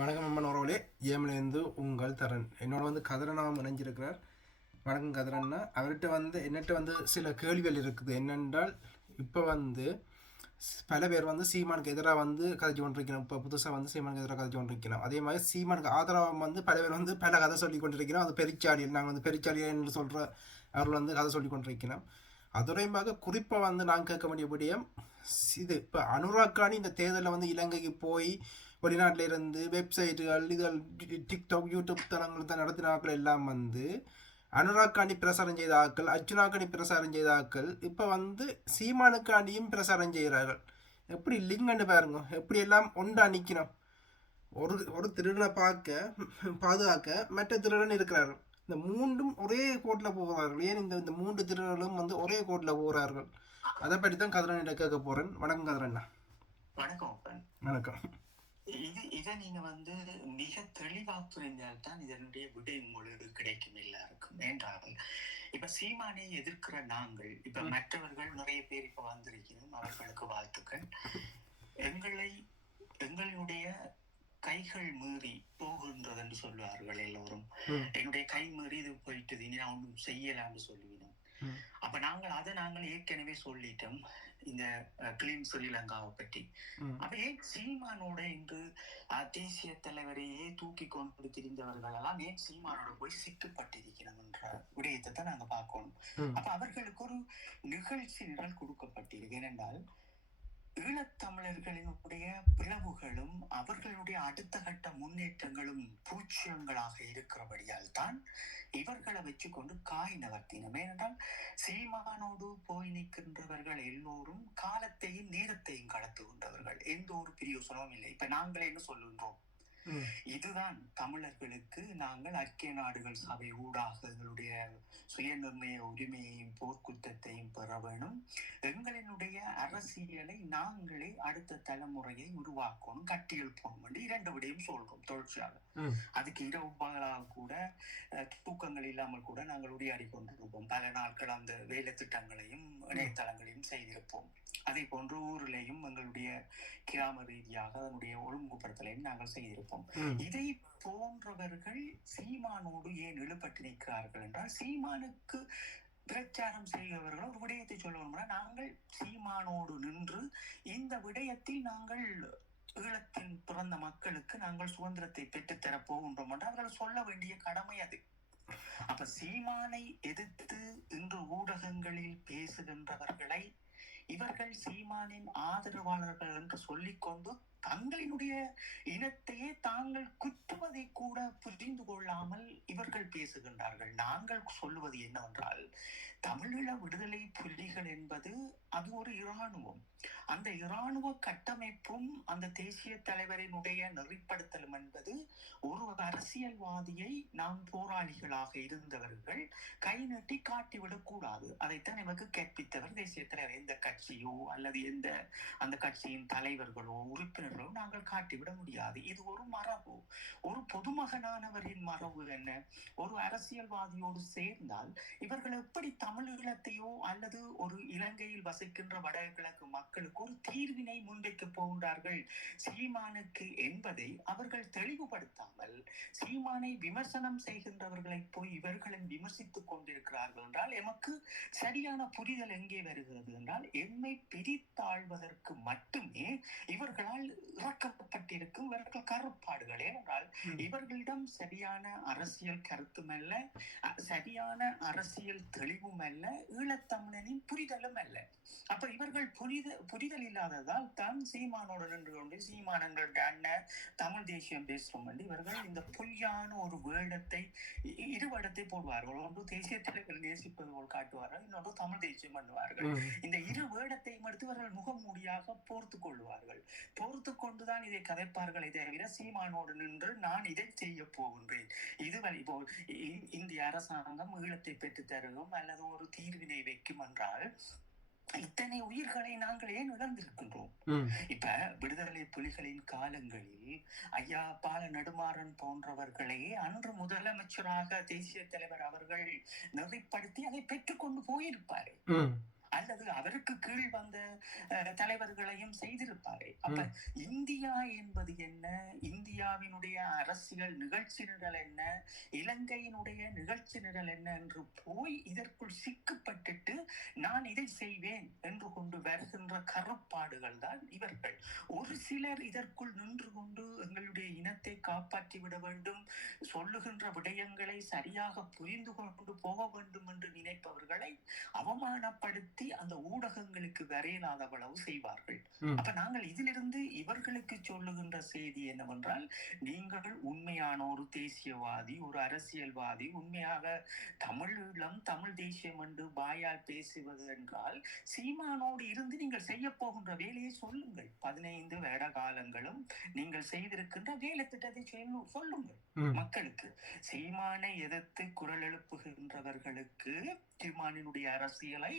வணக்கம் அம்மன் உறவுலே ஏம்லேருந்து உங்கள் தரன் என்னோட கதிரனாக இணைஞ்சிருக்கிறார். வணக்கம் கதிரன்னா. அவர்கிட்ட என்னட்ட சில கேள்விகள் இருக்குது. என்னென்றால் இப்போ பல பேர் சீமானுக்கு எதிராக கதைச்சு கொண்டிருக்கணும். இப்போ புதுசாக சீமானுக்கு எதிராக கதைச்சு கொண்டிருக்கணும். அதே மாதிரி சீமானுக்கு ஆதரவாக பல பேர் பல கதை சொல்லி கொண்டிருக்கிறோம். அது பெரிச்சாடியில் நாங்கள் பெரிச்சாடியில் என்று சொல்கிற அவர்கள் கதை சொல்லி கொண்டிருக்கிறோம். அதுரையுமாக குறிப்பாக நான் கேட்க வேண்டியபடியும் இது இப்போ அனுராக்காணி இந்த தேர்தலில் இலங்கைக்கு போய் வெளிநாட்டில் இருந்து வெப்சைட்டுகள் இதுகள் டிக்டாக் யூடியூப் தளங்கள் தான் நடத்தினாக்கள் எல்லாம் அனுராக்காண்டி பிரசாரம் செய்த ஆக்கள், அர்ஜுனாக்காண்டி பிரசாரம் செய்த ஆக்கள் இப்போ சீமானுக்காண்டியும் பிரசாரம் செய்கிறார்கள். எப்படி லிங்கன்னு பாருங்க, எப்படி எல்லாம் ஒன்றா நிற்கணும். ஒரு திருடனை பாதுகாக்க மற்ற திருடன் இருக்கிறார்கள். இந்த மூன்றும் ஒரே கோட்டில் போகிறார்கள். ஏன் இந்த மூன்று திருடர்களும் ஒரே கோட்டில் போகிறார்கள்? அதை பற்றி தான் கதிரனிட்ட கேட்க போகிறேன். வணக்கம் கதிரண்ணா. வணக்கம். வணக்கம். இதை நீங்க மிக தெளிவா புரிந்தால்தான் இதனுடைய விடை உங்களுக்கு கிடைக்கும் எல்லாருக்கும். என்றால் இப்ப சீமானை எதிர்க்கிற நாங்கள், இப்ப மற்றவர்கள் நிறைய பேர் இப்ப வந்திருக்கிறோம், அவர்களுக்கு வாழ்த்துக்கள். எங்களுடைய கைகள் மீறி போகின்றது என்று சொல்லுவார்கள் எல்லோரும். என்னுடைய கை மீறி இது போயிட்டு இனி நான் ஒன்றும் செய்யலாம்னு சொல்லுவினோம். அப்ப நாங்கள் ஏற்கனவே சொல்லிட்டோம் இந்த கிளீன் ஸ்ரீலங்காவை பற்றி. அப்ப ஏன் சீமானோட இன்று தேசிய தலைவரையே தூக்கி கொண்டு திரிந்தவர்கள் எல்லாம் ஏன் சீமானோட போய் சிக்கப்பட்டிருக்கிறோம் என்ற விடயத்தை தான் நாங்க பார்க்கணும். அப்ப அவர்களுக்கு ஒரு நிகழ்ச்சி நிரல் கொடுக்கப்பட்டிருக்கு. ஏனென்றால் ஈழத்தமிழர்களினுடைய பிளவுகளும் அவர்களுடைய அடுத்த கட்ட முன்னேற்றங்களும் பூச்சியங்களாக இருக்கிறபடியால் தான் இவர்களை வச்சுக்கொண்டு காய் நகர்த்தினோம். ஏனென்றால் சீமானோடு போய் நிற்கின்றவர்கள் எல்லோரும் காலத்தையும் நேரத்தையும் கடத்துகின்றவர்கள். எந்த ஒரு பிரயோசனமும் இல்லை. இப்ப நாங்களே என்ன சொல்லுகின்றோம், இதுதான் தமிழர்களுக்கு நாங்கள் ஐக்கிய நாடுகள் சபை ஊடாக எங்களுடைய சுயநிர்ணய உரிமையையும் போர்க்குற்றத்தையும் பெற வேணும், எங்களினுடைய அரசியலை நாங்களே அடுத்த தலைமுறையை உருவாக்கணும், கட்டியெழுப்பணும் என்று இரண்டு விடையும் சொல்றோம் தொடர்ச்சியாக. அதுக்கு இரவு பகலாக கூட தூக்கங்கள் இல்லாமல் கூட நாங்கள் உரையாடி கொண்டிருப்போம். பல நாட்கள் அந்த வேலை திட்டங்களையும் இணையதளங்களையும் செய்திருப்போம். அதே போன்று ஊரிலேயும் எங்களுடைய கிராம ரீதியாக அதனுடைய ஒழுங்குபடுத்தலையும் நாங்கள் செய்திருப்போம். இதை போன்றவர்கள் சீமானோடு ஏன் இழுபட்டு நிற்கிறார்கள் என்றால், சீமானுக்கு பிரச்சாரம் செய்கிறவர்கள் ஒரு விடயத்தை சொல்லணும்னா, நாங்கள் சீமானோடு நின்று இந்த விடயத்தில் நாங்கள் ஈழத்தில் பிறந்த மக்களுக்கு நாங்கள் சுதந்திரத்தை பெற்றுத்தரப் போகின்றோம் என்று அவர்கள் சொல்ல வேண்டிய கடமை அது. அப்ப சீமானை எதிர்த்து இன்று ஊடகங்களில் பேசுகின்றவர்களை இவர்கள் சீமானின் ஆதரவாளர்கள் என்று சொல்லிக்கொண்டு தங்களினுடைய இனத்தையே தாங்கள் குற்றுவதை கூட புரிந்து கொள்ளாமல் இவர்கள் பேசுகின்றார்கள். நாங்கள் சொல்லுவது என்னவென்றால், தமிழீழ விடுதலை புலிகள் என்பது அது ஒரு இராணுவம். அந்த இராணுவ கட்டமைப்பும் அந்த தேசிய தலைவரினுடைய நெறிப்படுத்தலும் என்பது ஒரு அரசியல்வாதியை நாம் போராளிகளாக இருந்தவர்கள் கை நீட்டி காட்டிவிடக் கூடாது. அதைத்தான் நமக்கு கற்பித்தவர் தேசிய தலைவர். எந்த கட்சியோ அல்லது எந்த அந்த கட்சியின் தலைவர்களோ உறுப்பினர்களோ நாங்கள் காட்டிவிட முடியாது. இது ஒரு மரபு. ஒரு பொதுமகனானவரின் மரபு என்ன? ஒரு அரசியல்வாதியோடு சேர்ந்தால் இவர்கள் எப்படி தமிழீழத்தையோ அல்லது ஒரு இலங்கையில் வசிக்கின்ற வடகிழக்கு மக்களுக்கு ஒரு தீர்வினை முன்வைக்க போகின்றார்கள் சீமானுக்கு என்பதை அவர்கள் தெளிவுபடுத்தாமல் சீமானை விமர்சனம் செய்கின்றவர்களை போய் இவர்களும் விமர்சித்துக் கொண்டிருக்கிறார்கள் என்றால் எமக்கு சரியான புரிதல் எங்கே வருகிறது என்றால், எம்மை பிரித்தாழ்வதற்கு மட்டுமே இவர்களால் இறக்கப்பட்டிருக்கும் இவர்கள் கருப்பாடுகள். ஏனென்றால் இவர்களிடம் சரியான அரசியல் கருத்தும் அல்ல, சரியான அரசியல் தெளிவும் அல்ல, ஈழத்தமிழனின் புரிதலும் அல்ல. அப்ப இவர்கள் புரிதல் இல்லாததால் தான் சீமானோடு நின்று கொண்டு சீமானங்களுடைய அண்ணன் தமிழ் தேசியம் பேசுறோம் என்று இவர்கள் இந்த பொய்யான ஒரு வேடத்தை இருவேடத்தை போடுவார்கள். ஒன்று தேசிய தலைவர் நேசிப்பது போல் காட்டுவார்கள், இன்னொன்று தமிழ் தேசியம் பண்ணுவார்கள். இந்த இரு வேடத்தையும் எடுத்து இவர்கள் முகமூடியாக போர்த்து கொள்வார்கள். போர்த்து கொண்டுதான் இதை கதைப்பார்களே தவிர சீமானோடு நின்று நான் இதை செய்ய போகின்றேன், இதுவரை இப்போ இந்திய அரசாங்கம் ஈழத்தை பெற்று தருவோம் அல்லது ஒரு தீர்வினை வைக்கும் என்றால் இத்தனை உயிர்களை நாங்கள் ஏன் இழந்திருக்கின்றோம்? இப்ப விடுதலை புலிகளின் காலங்களில் ஐயா பால நெடுமாறன் போன்றவர்களே அன்று முதலமைச்சராக தேசிய தலைவர் அவர்கள் நெறிப்படுத்தி அதை பெற்றுக்கொண்டு போயிருப்பாரு, அல்லது அவருக்கு கீழ் வந்த தலைவர்களையும் செய்திருப்பாரு. அப்ப இந்தியா என்பது என்ன? இந்தியா இந்தியாவினுடைய அரசியல் நிகழ்ச்சி நிரல் என்ன, இலங்கையினுடைய நிகழ்ச்சி நிரல் என்ன என்று போய் இதற்குள் சிக்கப்பட்டுட்டு நான் இதை செய்வேன் என்று கொண்டு வருகின்ற கருப்பாடுகள் தான் இவர்கள். ஒரு சிலர் இதற்குள் நின்று கொண்டு எங்களுடைய இனத்தை காப்பாற்றி விட வேண்டும், சொல்லுகின்ற விடயங்களை சரியாக புரிந்து கொண்டு போக வேண்டும் என்று நினைப்பவர்களை அவமானப்படுத்தி அந்த ஊடகங்களுக்கு வரையிலாதவளவு செய்வார்கள். அப்ப நாங்கள் இதிலிருந்து இவர்களுக்கு சொல்லுகின்ற செய்தி என்னவென்றால், நீங்கள் உண்மையான ஒரு தேசியவாதி, ஒரு அரசியல்வாதி, உண்மையாக தமிழீழம் தமிழ் தேசியம் என்று வாயால் பேசுவது என்றால் சீமானோடு இருந்து நீங்கள் செய்ய போகின்ற வேலையை சொல்லுங்கள். 15 வருட காலங்களும் நீங்கள் செய்திருக்கின்ற வேலை திட்டத்தை சொல்லுங்கள் மக்களுக்கு. சீமானை எதிர்த்து குரல் எழுப்புகின்றவர்களுக்கு சீமானினுடைய அரசியலை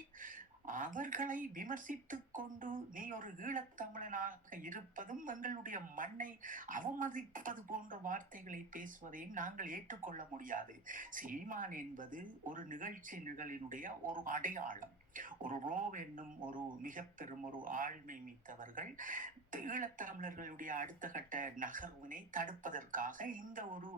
அவர்களை விமர்சித்துக் கொண்டு நீ ஒரு ஈழத்தமிழனாக இருப்பதும் எங்களுடைய மண்ணை அவமதிப்பது போன்ற வார்த்தைகளை பேசுவதையும் நாங்கள் ஏற்றுக்கொள்ள முடியாது. சீமான் என்பது ஒரு நிகழ்ச்சி நிகழினுடைய ஒரு அடையாளம். ஒரு ரோவ் என்னும் ஒரு மிக பெரும் ஒரு ஆழ்மை மிக்கவர்கள் ஈழத்தமிழர்களுடைய அடுத்த கட்ட நகர்வினை தடுப்பதற்காக இந்த ஒரு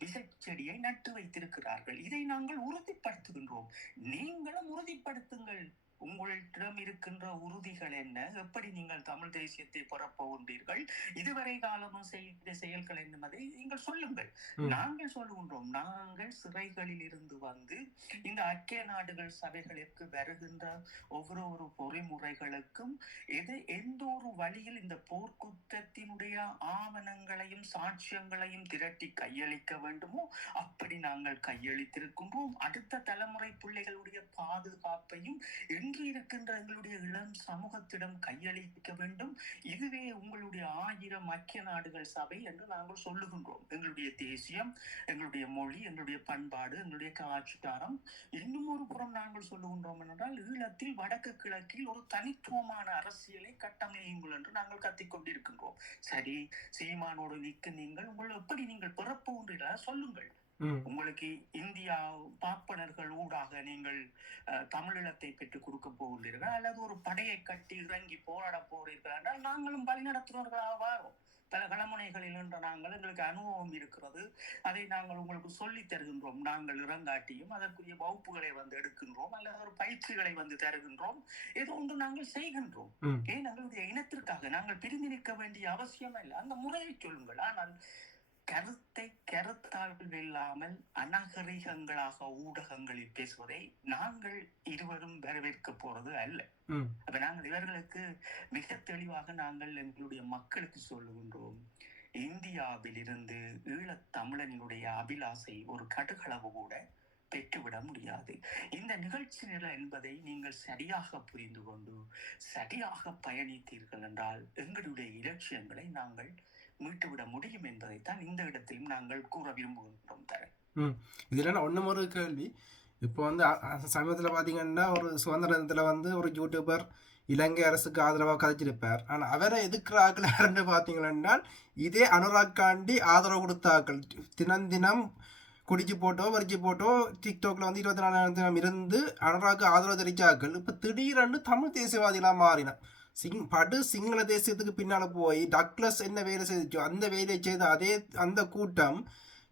விசைச்செடியை நட்டு வைத்திருக்கிறார்கள். இதை நாங்கள் உறுதிப்படுத்துகின்றோம். நீங்களும் உறுதிப்படுத்துங்கள். உங்களிடம் இருக்கின்ற உறுதிகள் என்ன, எப்படி நீங்கள் தமிழ் தேசியத்தை பரப்புகின்றீர்கள், இதுவரை காலமும் செய்த செயல்கள் என்பதை நீங்கள் சொல்லுங்கள். நாங்கள் சொல்லுகின்றோம், நாங்கள் சிறைகளில் இருந்து வந்து இந்த ஐக்கிய நாடுகள் சபைகளுக்கு வருகின்ற ஒவ்வொரு பொறிமுறைகளுக்கும் எந்த ஒரு வழியில் இந்த போர்க்குற்றத்தினுடைய ஆவணங்களையும் சாட்சியங்களையும் திரட்டி கையளிக்க வேண்டுமோ அப்படி நாங்கள் கையளித்திருக்கின்றோம். அடுத்த தலைமுறை பிள்ளைகளுடைய பாதுகாப்பையும் இன்று இருக்கின்ற எங்களுடைய இளம் சமூகத்திடம் கையளிக்க வேண்டும். இதுவே உங்களுடைய 1000 ஐக்கிய நாடுகள் சபை என்று நாங்கள் சொல்லுகின்றோம். எங்களுடைய தேசியம், எங்களுடைய மொழி, எங்களுடைய பண்பாடு, எங்களுடைய கலாச்சாரம். இன்னும் ஒரு புறம் நாங்கள் சொல்லுகின்றோம் என்றால், ஈழத்தில் வடக்கு கிழக்கில் ஒரு தனித்துவமான அரசியலை கட்டமையுங்கள் என்று நாங்கள் கத்திக்கொண்டிருக்கின்றோம். சரி, சீமானோடு நிற்க நீங்கள் உங்களை எப்படி நீங்கள் பிறப்புகின்றீர்களா சொல்லுங்கள். உங்களுக்கு இந்தியா பார்ப்பனர்கள் ஊடாக நீங்கள் தமிழீழத்தை பெற்றுக் கொடுக்க போகிறீர்கள், அல்லது ஒரு படையை கட்டி இறங்கி போராட போகிறீர்கள் என்றால் நாங்களும் வழிநடத்துவர்களாக வாரோம். பல களமுனைகளில் என்ற நாங்கள் எங்களுக்கு அனுபவம் இருக்கிறது. அதை நாங்கள் உங்களுக்கு சொல்லி தருகின்றோம். நாங்கள் இறங்காட்டியும் அதற்குரிய வகுப்புகளை வந்து எடுக்கின்றோம், அல்லது ஒரு பயிற்சிகளை வந்து தருகின்றோம். ஏதோ ஒன்று நாங்கள் செய்கின்றோம். ஏன் எங்களுடைய இனத்திற்காக நாங்கள் பிரிந்து நிற்க வேண்டிய அவசியம் இல்லை. அந்த முறையை சொல்லுங்கள். ஆனால் கருத்தை கருத்தால் இல்லாமல் அநாகரிகங்களாக ஊடகங்களில் பேசுவதை நாங்கள் இருவரும் வரவேற்க போறது அல்ல. அப்ப நாங்கள் இவர்களுக்கு மிக தெளிவாக நாங்கள் எங்களுடைய மக்களுக்கு சொல்லுகின்றோம், இந்தியாவில் இருந்து ஈழத்தமிழனுடைய அபிலாசை ஒரு கடுகளவு கூட பெற்றுவிட முடியாது. இந்த நிகழ்ச்சி நிலை என்பதை நீங்கள் சரியாக புரிந்து கொண்டு சரியாக பயணித்தீர்கள் என்றால் எங்களுடைய இலட்சியங்களை நாங்கள் மீட்டுவிட முடியும் என்பதைத்தான் இந்த இடத்திலும் நாங்கள் கூற விரும்புகின்றோம். தரேன் இதுல ஒரு கேள்வி. இப்போ வந்து சமீபத்தில் பார்த்தீங்கன்னா ஒரு சுதந்திர தினத்தில் வந்து ஒரு யூடியூபர் இலங்கை அரசுக்கு ஆதரவாக கதைச்சிருப்பார். ஆனால் அவரை எதிர்க்கிற ஆக்கள் யாருன்னு பார்த்தீங்கன்னா இதே அனுராக்காண்டி ஆதரவு கொடுத்த ஆக்கள் தினம் குடிச்சு போட்டோ வரிச்சு போட்டோ டிக்டாக்ல வந்து 24 தினம் இருந்து அனுராக்கு ஆதரவு தெரிவிச்ச ஆக்கள் இப்போ திடீரென்று தமிழ் தேசியவாதிகளாக மாறினான். சிங்கள தேசியத்துக்கு பின்னால போய் டக்ளஸ் என்ன வேலை செய்தோ அந்த வேலையை செய்த அந்த கூட்டம்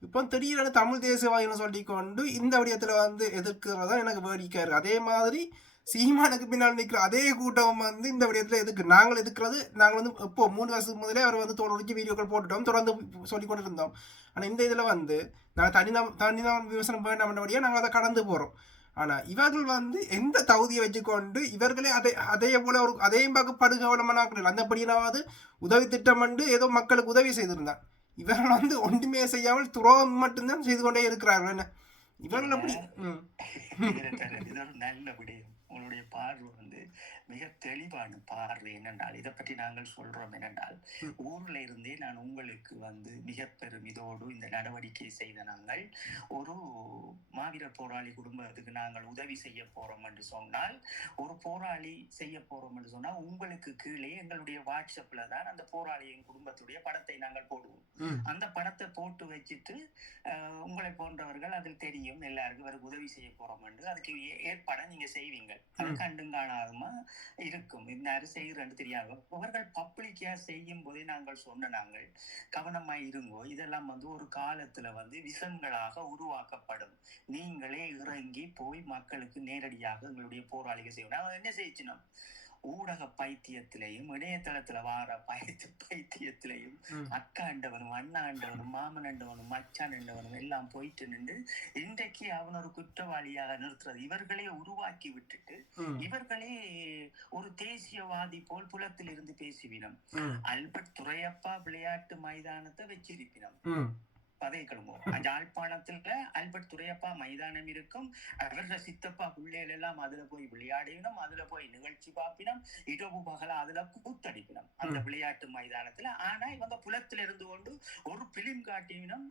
இப்போ திடீரென தமிழ் தேசியவாதிகள் சொல்லிக்கொண்டு இந்த விடயத்துல வந்து எதிர்க்கிறதா எனக்கு வேடிக்கை இருக்கு. அதே மாதிரி சீமானுக்கு பின்னால் நிற்கிற அதே கூட்டம் வந்து இந்த விடயத்துல எதுக்கு நாங்கள் எதுக்குறது. நாங்கள் வந்து இப்போ 3 வருஷத்துக்கு முதலே அவர் வந்து தோல்விச்சு வீடியோக்கள் போட்டுட்டோம், தொடர்ந்து சொல்லிக்கொண்டு இருந்தோம். ஆனால் இந்த இதில் வந்து நாங்கள் தனிதான் விமர்சனம் வேண்டாம்ன்றபடியாக நாங்கள் அதை கடந்து போகிறோம். ஆனால் இவர்கள் வந்து எந்த தகுதியை வச்சுக்கொண்டு இவர்களே அதே போல ஒரு அதையும் பார்க்க படுகவனமானாக்கள் அந்தபடியாவது உதவி திட்டம் வந்து ஏதோ மக்களுக்கு உதவி செய்திருந்தார். இவர்கள் வந்து ஒன்றுமே செய்யாமல் துரோகம் மட்டும்தான் செய்து கொண்டே இருக்கிறார்கள். என்ன இவர்கள் அப்படி நல்ல விடயம். உங்களுடைய பார்வை வந்து மிக தெளிவான பார்வை. என்னென்றால் இதை பற்றி நாங்கள் சொல்றோம் என்னென்றால், ஊர்ல இருந்தே நான் உங்களுக்கு வந்து மிக பெரும் இதோடு இந்த நடவடிக்கை செய்த நாங்கள் ஒரு மாவீரர் போராளி குடும்பத்துக்கு நாங்கள் உதவி செய்ய போறோம் என்று சொன்னால், ஒரு போராளி செய்ய போறோம் என்று சொன்னால் உங்களுக்கு கீழே எங்களுடைய வாட்ஸ்அப்ல தான் அந்த போராளியின் குடும்பத்துடைய படத்தை நாங்கள் போடுவோம். அந்த படத்தை போட்டு வச்சுட்டு உங்களை போன்றவர்கள் அதில் தெரியும் எல்லாருக்கும் இவருக்கு உதவி செய்ய போறோம் என்று அதுக்கு ஏற்பாடை நீங்க செய்வீங்க. அது கண்டுங்கானாகுமா இருக்கும். இன்னாரு செய்கிறன்னு தெரியாது. அவர்கள் பப்ளிக்கா செய்யும் போதே நாங்கள் சொன்ன நாங்கள் கவனமாய் இருங்கோ. இதெல்லாம் வந்து ஒரு காலத்துல வந்து விஷங்களாக உருவாக்கப்படும். நீங்களே இறங்கி போய் மக்களுக்கு நேரடியாக எங்களுடைய போராளிகள் செய்யணும். நாங்கள் என்ன செய்யணும்? ஊடக பைத்தியத்திலையும் இணையதளத்துல வார பைத்தியத்திலையும் ம். அக்காண்டவனும் அண்ணாண்டவனும் மாமனண்டவனும் மச்சானண்டவனும் எல்லாம் போயிட்டு நின்று இன்றைக்கு அவன் ஒரு குற்றவாளியாக நிறுத்துறது இவர்களே உருவாக்கி விட்டுட்டு ம். இவர்களே ஒரு தேசியவாதி போல் புலத்தில் இருந்து பேசுவினம். ம். அல்பர்ட் துரையப்பா விளையாட்டு மைதானத்தை வச்சிருப்பினம். ம். பதைகளும் யாழ்ப்பாணத்துல அல்பர்ட் துரையப்பா மைதானம் இருக்கும். அவர்கள சித்தப்பா பிள்ளைகள் எல்லாம் அதுல போய் விளையாடினோம், அதுல போய் நிகழ்ச்சி பார்ப்பினோம், இரவு பகலா அதுல கூத்தடிப்பினோம் அந்த விளையாட்டு மைதானத்துல. ஆனா இவங்க புலத்துல இருந்து கொண்டு ஒரு பிலிம் காட்டினோம்.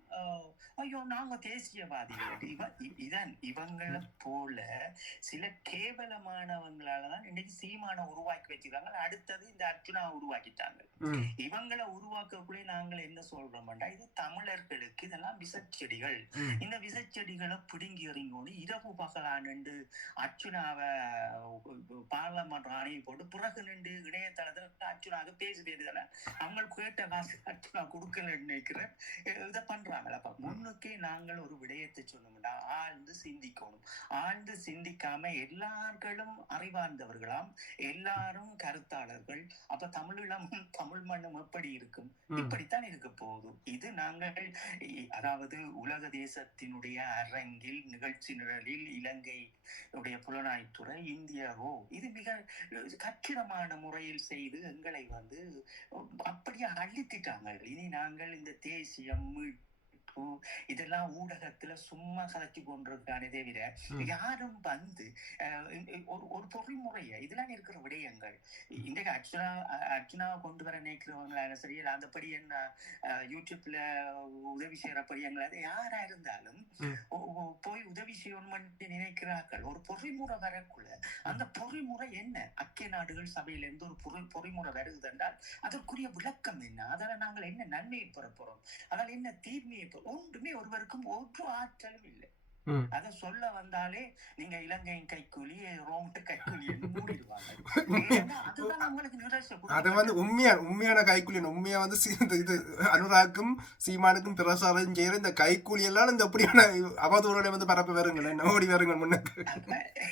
ஐயோ நாங்க தேசியவாதிகள். இவங்களை போல சில கேவலமானவங்களாலதான் இன்னைக்கு சீமான உருவாக்கி வச்சிருக்காங்க. அடுத்தது இந்த அர்ஜுனா உருவாக்கிட்டாங்க. ம். இவங்களை உருவாக்கக்குள்ளே நாங்கள் என்ன சொல்றோம்டா, இது தமிழர்களுக்கு இதெல்லாம் விசச்செடிகள். ம். இந்த விசச்செடிகளை பிடுங்கி எறிங்கோன்னு இரவு பகலான்னு அர்ச்சுனாவை பாராளுமன்ற ஆணையை போட்டு பிறகு நின்று இணையதளத்துல அர்ச்சுனாக பேசுறதுல அவங்க கேட்ட காசு அர்ச்சுனா கொடுக்கலன்னு நினைக்கிறேன். இதை பண்றாங்களா? அப்ப முன்னுக்கே நாங்கள் ஒரு விடயத்தை சொன்னோம்டா, ஆழ்ந்து சிந்திக்கணும். ஆழ்ந்து சிந்திக்காம எல்லார்களும் அறிவார்ந்தவர்களாம், எல்லாரும் கருத்தாளர்கள். அப்ப தமிழீழமும் தமிழ் மண்ணும் எப்படி இருக்கும்? இப்படித்தான் இருக்க போகுது. இது நாங்கள் அதாவது உலக தேசத்தினுடைய அரங்கில் நிகழ்ச்சி நிரலில் இலங்கை புலனாய்த்துறை இந்தியாவோ இது மிக கச்சிதமான முறையில் செய்து எங்களை வந்து அப்படியே அழித்திட்டாங்க. இனி நாங்கள் இந்த தேசியம் இதெல்லாம் ஊடகத்துல சும்மா கதைச்சு கொண்டிருக்கானே தவிர யாரும் வந்து ஒரு பொறிமுறைய இதெல்லாம் இருக்கிற விடயங்கள் இன்றைக்கு அர்ச்சனாவை கொண்டு வர நினைக்கிறவங்க சரி, அந்தபடி என்ன யூடியூப்ல உதவி செய்யறபடி யாரா இருந்தாலும் போய் உதவி செய்யணும் நினைக்கிறார்கள். ஒரு பொறிமுறை வரக்குள்ள அந்த பொறிமுறை என்ன? ஐக்கிய நாடுகள் சபையிலிருந்து ஒரு பொறிமுறை வருது என்றால் அதற்குரிய விளக்கம் என்ன? அதனால நாங்கள் என்ன நன்மையை பெற போறோம், அதனால என்ன தீர்மையை ஒன்றுமே ஒருவருக்கும் ஒரு ஆற்றலும் இல்லை. அத சொல்ல வந்தாலே நீங்க இலங்கையின் கைக்கூலி ரோமட்டு கைக்கூலி மூடிடுவாங்க. அதுதான் அவங்களுக்கு நிராசை. அது வந்து உண்மையான கைக்கூலி. உண்மையா வந்து இது அனுராக்கும் சீமானுக்கும் பிரசாரம் செய்யற இந்த கைக்கூலி எல்லாம் இந்த எப்படியான அவதூறோட வந்து பரப்ப வருங்க ஓடி வருங்க முன்னுக்கு.